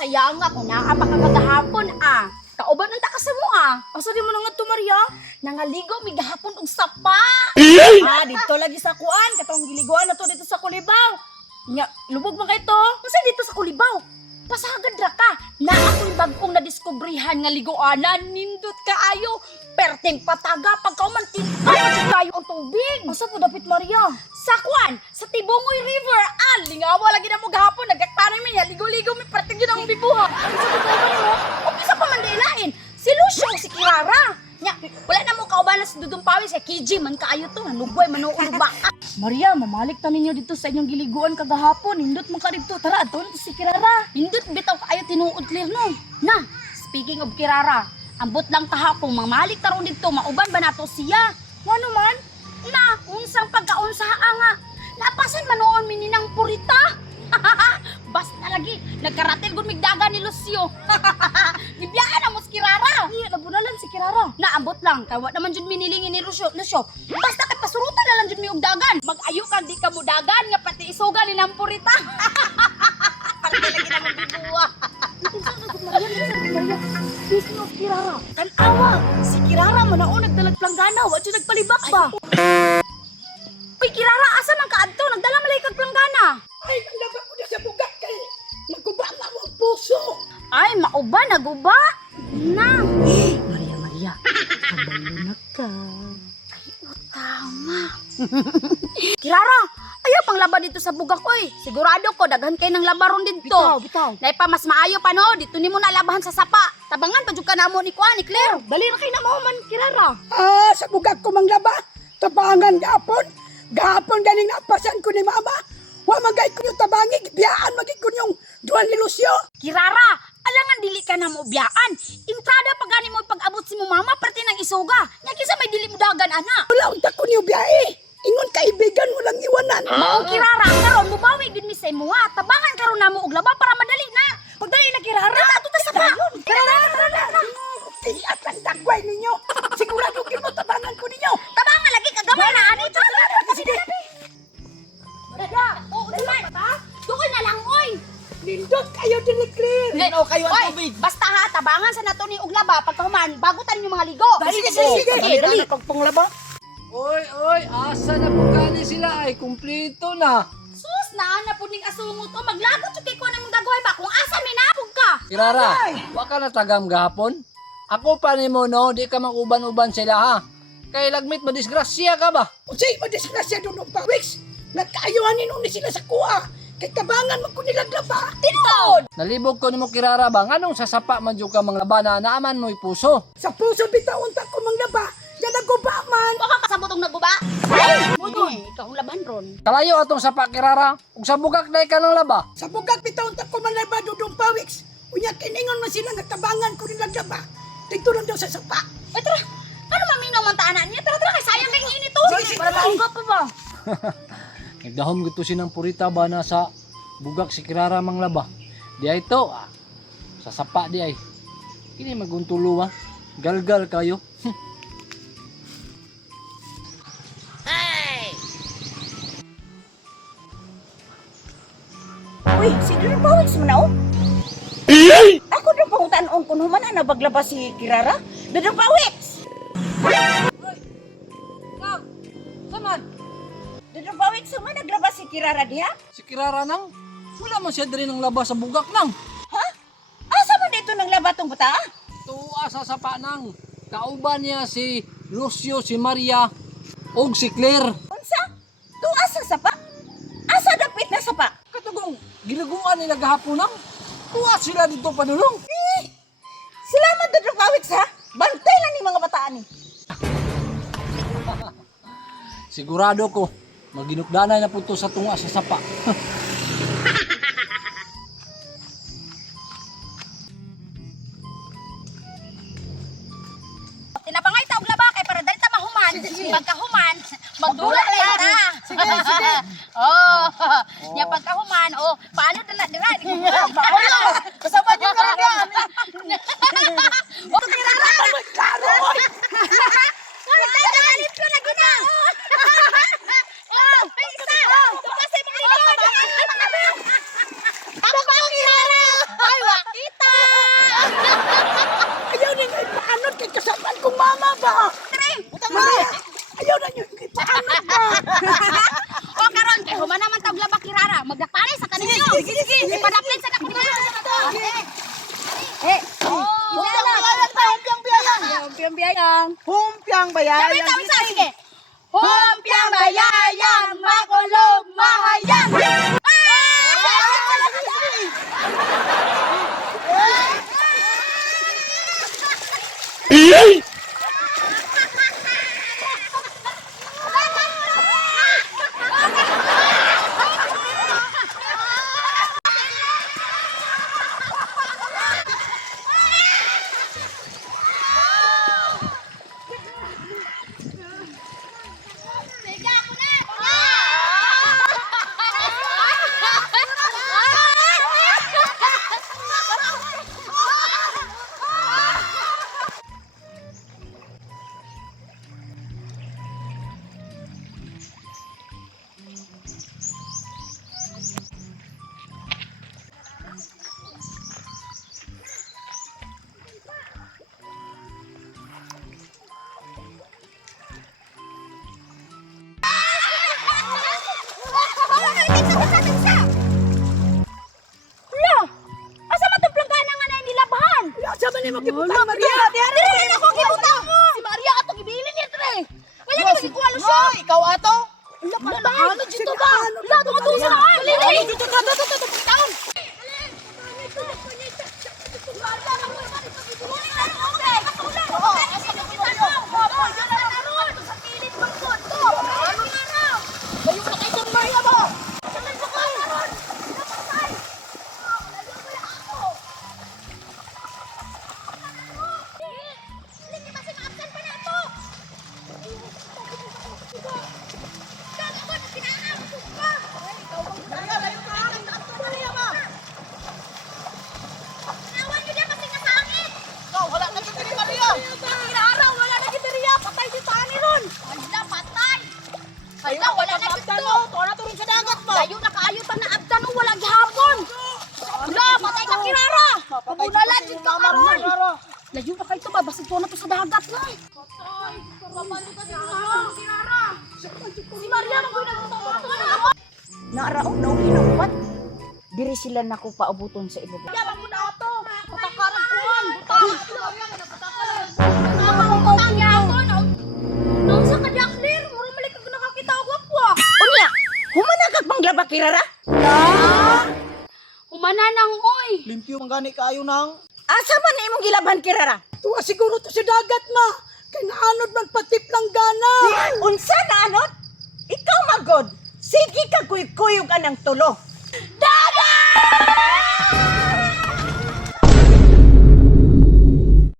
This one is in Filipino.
sayang nga kung nakapakagahapon Kauban ang takas mo Asa di mo na nga to, Maria? Nangaligo mi gahapon og sapa. Dito lagi sa kuan. Katong giliguan na to dito sa Kulibaw. Nya, lubog man kay to. Kasi dito sa Kulibaw, pasagad ra ka. Na ako'y bagong nadiskubrihan nga liguanan, nindot kaayo. Perteng pataga pagkauman tinay kayo ang tubig. Asa po dapit, Maria? Sa kuan, sa Tibongoy River, lingawa lagi na mo gahapon, nagkaktanay mi, ligo-ligo mi, perteng yun ang bibuha. Umpisa pa man dilain, si Lucio, si Kirara. Nya, wala na mo kaubanan sa Dudong Pawis, KG man kaayo to, nanugboy, manuulba. Maria, mamalik ta ninyo dito sa inyong giliguan kagahapon. Hindot man ka dito. Tara, ato na si Kirara. Hindot bitaw kaayo tinuod clear no. Na, speaking of Kirara, ambot lang taha kung mamalik taron dito, mauban ba nato siya? Ano man? Na, unsang pagkaunsaha nga. Napasan manoon mininang purita. Basta lagi, nagkaratel gud migdaga ni Lucio. Gibiyaan na mo si Kirara. Iya, nabunalan si Kirara. Naambot lang, kaya wa naman jud minilingin ni Lucio. Basta kay pasurutan na lang jud mi og dagan. Mag-ayo ka di ka mo dagan nga pati isuga ni nang purita. Parte lagi na mo bibuwa. Maria, speaking of Kirara. Tanawa, Si Kirara manaon nagdalag planggana. Wa siya nagpalibak ba? Uy, Kirara, asa man ka adto? Nagdala malay kag planggana. Ay, ang labang ko na sa bugat kay naguba na mo ang puso. Ay, mauba, naguba. Na. Maria, kabalo na ka. Tama. Kirara, ayaw pang laba dito sa bugak, oy. Sigurado ko, daghan kayo ng labaron dito. Bitaw. Dahil pa mas maayo pa no, dito ni mo nalabahan sa sapa. Tabangan pa jud ka na mo ni Kuan, ni Claire. Dali na kayo na man, Kirara. Sa bugat ko manglaba. Tabangan gapon. Gapon galing napasan ko ni mama. Wa magay ko yung tabangi. Biyaan magay ko yung duwan ni Lucio. Kirara, alangan dili ka na mo biyaan. Intrada pa gani mo pag-abot si mo mama, parte ng isuga. Nya kisa may dili mo dagan, ana. Wala unta ko niyo biyahe. Ingon kaibigan mo lang iwanan. Maong Kirara, karon mubawi gid mi sa imo ha. Tabangan karon namo og laba para madali na. Pagdali na, Kirara. Ato ta sa pa. Tara na. Tiyak ang dagway ninyo. Sigurado kin mo tabangan ko ninyo. Tabangan lagi kagamay na ani. Sige. Oo, naman. Tukoy na lang, oy. Lindot kayo dili clear. Linaw kayo ang Oy, tubig. basta ha, tabangan sa nato ni og laba pagkahuman bago tanin yung mga ligo. Sige. Dali. Pagpanglaba. Oy, asa na po gani sila ay kumplito na. Sus, naana po ning asungot o maglagot yung kay kuha namang dagway ba kung asa minapog ka. Kirara, wa ka na tagam gahapon? Ako pa nimo no, di ka makuban-uban sila ha. Kay lagmit madisgrasya ka ba? Unsay madisgrasya doon ng pawiks. Nagkaayuhanin ni sila sa kuha. Kay tabangan mo ko nilaglaba. Tinod! Nalibog ko nimo Kirara ba nganong sasapa man jud ka manglaba na naaman mo'y puso. Sa puso bitaon ta ko manglaba. Yan naguba man. Baka kasabot ang naguba. Ay, ikaw ang laban ron. Kalayo atong sapa Kirara, ug sa bugak day ka ng laba. Sa bugak bitaon ta ko manglaba dudong pawiks. Unya kiningon man sila nagtabangan ko nilaglaba. Dito lang daw sa sapa. Ay, tara. Ano maminaw man taanan niya? Tara, kay sayang kay init to. Para maunggap pa ba? Nagdahom gito sinang purita ba na sa bugak si Kirara manglaba. Di ay to, sa sapa di ay. Kini maguntulo galgal kayo. Uy, si Dudong Pawiks mo na, oh. Ako doon pangutanon kung human na nabaglaba si Kirara. Dudong Pawiks! Saman, Dudong Pawiks, human naglaba si Kirara diha? si Kirara nang wala man siya diri ng laba sa bugak nang. Ha? Asa man dito naglaba tong bata? Tuwa sa sapa nang. Kauban niya si Lucio, si Maria, og si Claire. Unsa? Tuwa sa sapa? Asa dapit na sapa? Katugong gilaguan nila gahapon nang. Tuwa sila dito padulong. Salamat Dudong Pawiks ha. Bantay lang ni mga bataan ni. Sigurado ko maginukdanay na punto sa tunga sa sapa. Tinapangay ta og laba kay para dali ta mahuman. Pagkahuman, magdula lang ta. Sige. Oh, nya pagkahuman, paano dala dira? Kasama niyo ka rin. Oh, Kirara! Klaro! Nagalit ko na gina! Isa! Kasi mga ligo! Ako pa ang Kirara! Ay, magdakpare sa tanin nyo. Sige. Ipadaplit sa nakong Humpiang biyayang. Humpiang bayayang. Sabi sa, sige. Humpiang bayayang, makulog, mahayang. Asa man ni makibutang Maria? Dili ako gibutang. Si Maria ato gibilin niya tre. Wala ka magikuha siya. Ikaw ato? Ano dito ba? Lahat ko tuwa sa akin. Dili. Taon. Layo na kaayo pa na abdan o wala gihapon. Wala, patay ka Kirara. Pabunalan jud ka karon. Layo na kayo to ba basig to na to sa dagat na. Patay. Babalo ka sa Kirara. Si Maria man gyud Naaraon na kinaupat. Diri sila nako paubuton sa ibaba. Yaman mo na ato. Patakaran kuan. Butang. Si Maria man patakaran. Nakakutang yapon. Nausa ka Jacqueline, mura mali ka nakakita og wapwa. Unya, humanagag panglaba kirara? Umananang oy. Limpyo man gani kaayo nang. Asa man na imong gilaban kirara? Tuwa siguro to sa dagat ma. Kay naanod man patip lang gana. Unsa na anot? Ikaw magod. Sige ka kuy-kuyog anang tulo. Dagat!